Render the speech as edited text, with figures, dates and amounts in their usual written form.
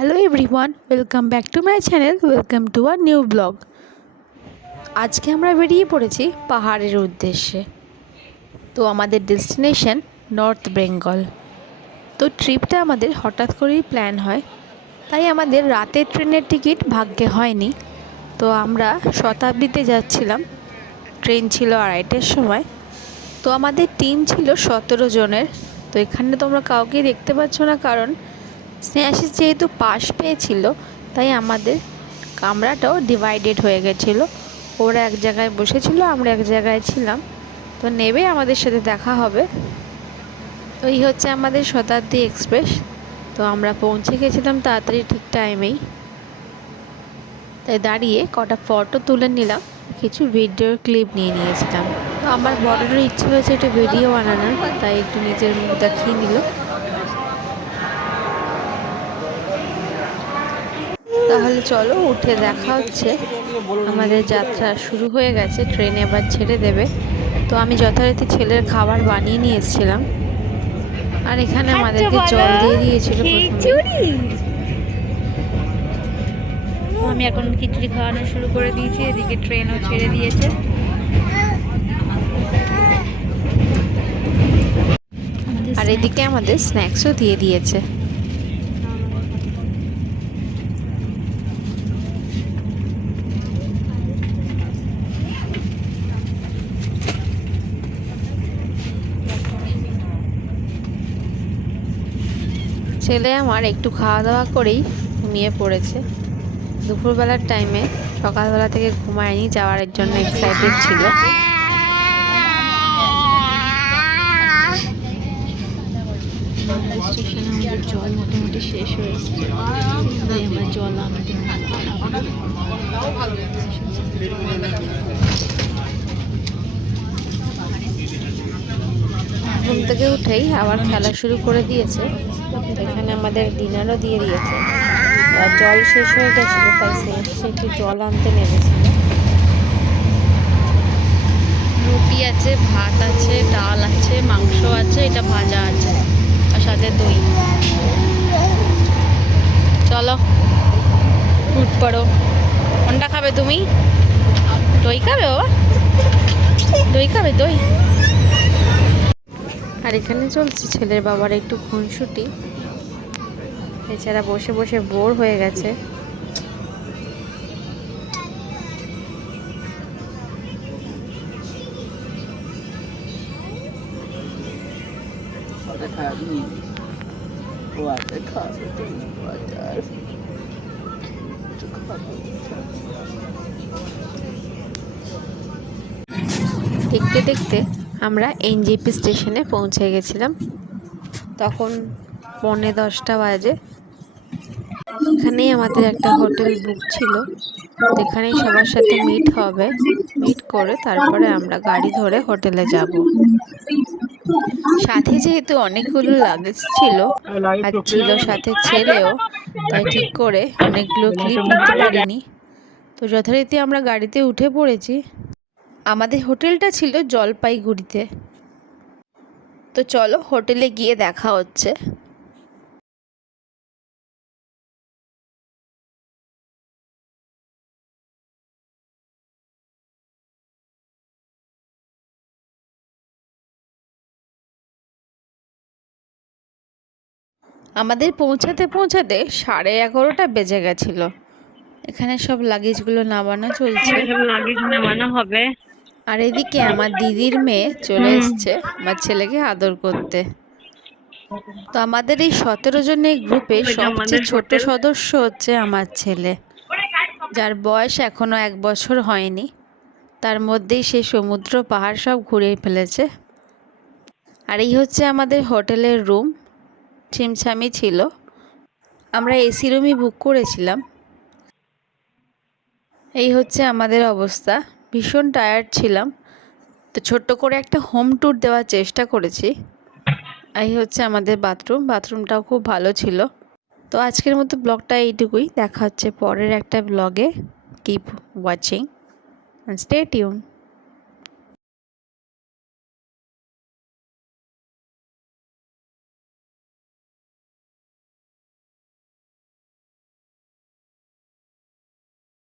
Hello everyone, welcome back to my channel. Welcome to a new blog. আজকে আমরা বেরিয়ে পড়েছি পাহাড়ের উদ্দেশ্যে। তো আমাদের ডেস্টিনেশন নর্থ বেঙ্গল। তো ট্রিপটা আমাদের হঠাৎ করেই প্ল্যান হয়, তাই আমাদের রাতের ট্রেনের টিকিট ভাগ্যে হয়নি। তো আমরা শতাব্দীতে যাচ্ছিলাম, ট্রেন ছিল 2:30টার সময়। তো আমাদের টিম ছিল 17 জনের। তো এখানে তোমরা কাউকেই দেখতে পাচ্ছ না, কারণ স্নেহাশিস যেহেতু পাশ পেয়েছিল, তাই আমাদের কামরাটাও ডিভাইডেড হয়ে গেছিলো। ওরা এক জায়গায় বসেছিল, আমরা এক জায়গায় ছিলাম। তো নেবে আমাদের সাথে দেখা হবে। তো এই হচ্ছে আমাদের শতাব্দী এক্সপ্রেস। তো আমরা পৌঁছে গেছিলাম তাড়াতাড়ি, ঠিক টাইমেই। তাই দাঁড়িয়ে কটা ফটো তুলে নিলাম, কিছু ভিডিওর ক্লিপ নিয়ে নিয়েছিলাম। তো আমার বড়োরও ইচ্ছে হয়েছে একটু ভিডিও বানানোর, তাই একটু নিজের মুখ দেখিয়ে নিল। তাহলে চলো উঠে দেখা হচ্ছে। আমাদের যাত্রা শুরু হয়ে গেছে, ট্রেনে এবার ছেড়ে দেবে। তো আমি যথারীতি ছেলের খাবার বানিয়ে নিয়ে এসেছিলাম, আর এখানে আমাদেরকে জল দিয়ে দিয়েছিল প্রথমে। আমি এখন খিচুড়ি খাওয়ানো শুরু করে দিয়েছি, এদিকে ট্রেনও ছেড়ে দিয়েছে। আর এদিকে আমাদের স্ন্যাক্সও দিয়ে দিয়েছে। ছেলে আমার একটু খাওয়া দাওয়া করেই ঘুমিয়ে পড়েছে। দুপুরবেলার টাইমে, সকালবেলা থেকে ঘুমায়নি, যাওয়ার জন্য এক্সাইটেড ছিল। স্টেশনে আমাদের জল মোটামুটি শেষ হয়ে এসছে, তাই আমরা জল আনতে ঘুম থেকে উঠেই আবার খেলা শুরু করে দিয়েছে। এখানে আমাদের ডিনারও দিয়ে দিয়েছে। আর জল শেষ হয়ে গেছিলো, তাই সে একটু জল আনতে নেমেছিল। রুটি আছে, ভাত আছে, ডাল আছে, মাংস আছে, এটা ভাজা আছে, আর সাথে দই। চলো উঠ পড়ো। কোনটা খাবে তুমি? দই খাবে বাবা? দই খাবে? দই। আর এখানে চলছে ছেলের বাবার একটু খুনসুটি। এছাড়া বসে বসে বোর হয়ে গেছে। দেখতে দেখতে আমরা এনজেপি স্টেশনে পৌঁছে গেছিলাম। তখন 9:45 বাজে। এখানেই আমাদের একটা হোটেল বুক ছিল, এখানেই সবার সাথে মিট হবে। মিট করে তারপরে আমরা গাড়ি ধরে হোটেলে যাব। সাথে যেহেতু অনেকগুলো লাগেজ ছিল, আর ছিল সাথে ছেলেও, তাই ঠিক করে অনেকগুলো ক্লিপ নিতে পারিনি। তো যথারীতি আমরা গাড়িতে উঠে পড়েছি। আমাদের হোটেলটা ছিল জলপাইগুড়িতে। তো চলো হোটেলে গিয়ে দেখা হচ্ছে। আমাদের পৌঁছাতে পৌঁছাতে 11:30 বেজে গেছিল। এখানে সব লাগেজগুলো নামানো চলছে, লাগেজ নামানো হবে। আর এদিকে আমার দিদির মেয়ে চলে এসছে আমার ছেলেকে আদর করতে। তো আমাদের এই 17 জনের গ্রুপে সবচেয়ে ছোট সদস্য হচ্ছে আমার ছেলে, যার বয়স এখনো 1 বছর হয়নি। তার মধ্যেই সে সমুদ্র পাহাড় সব ঘুরে ফেলেছে। আর এই হচ্ছে আমাদের হোটেলের রুম, ছিমছামি ছিল। আমরা এসি রুমই বুক করেছিলাম। এই হচ্ছে আমাদের অবস্থা, ভীষণ টায়ার্ড ছিলাম। তো ছোট্ট করে একটা হোম ট্যুর দেওয়ার চেষ্টা করেছি। এই হচ্ছে আমাদের বাথরুমটাও খুব ভালো ছিল। তো আজকের মতো ব্লগটা এইটুকুই, দেখা হচ্ছে পরের একটা ব্লগে। Keep watching and stay tuned.